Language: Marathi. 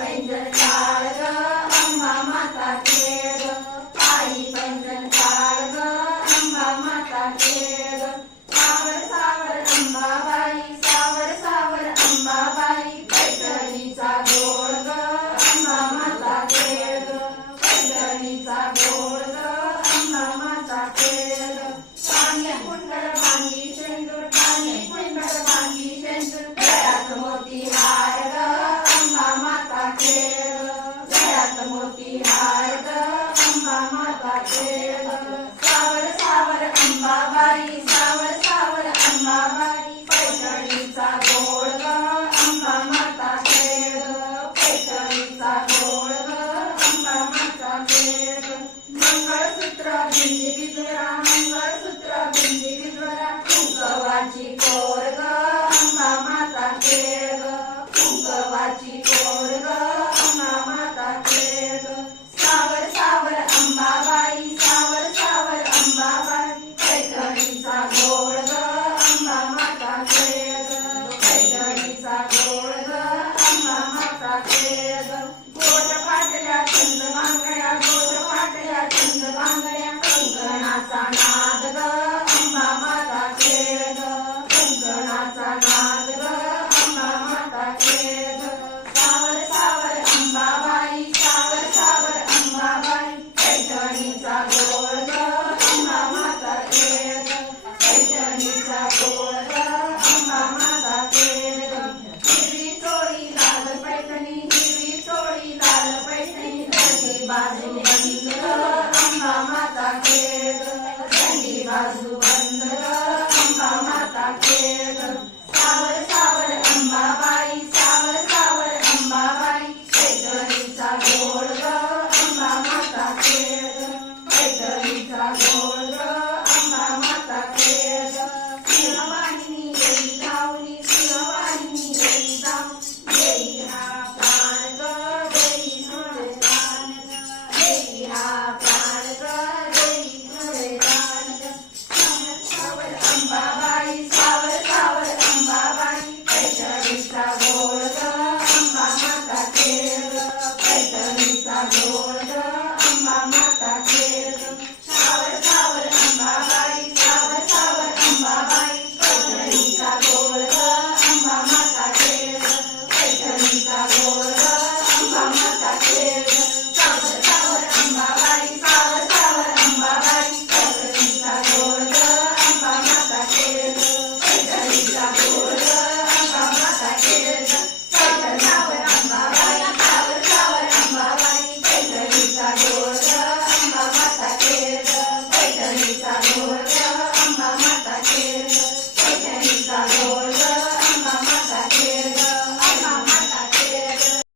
vem de Céu. अंबाबाई सावळ सावळ अंबाबाई पैठणीचा गोळ ग माता खेळ पैठणीचा गोळ ग अंबा माता खेळ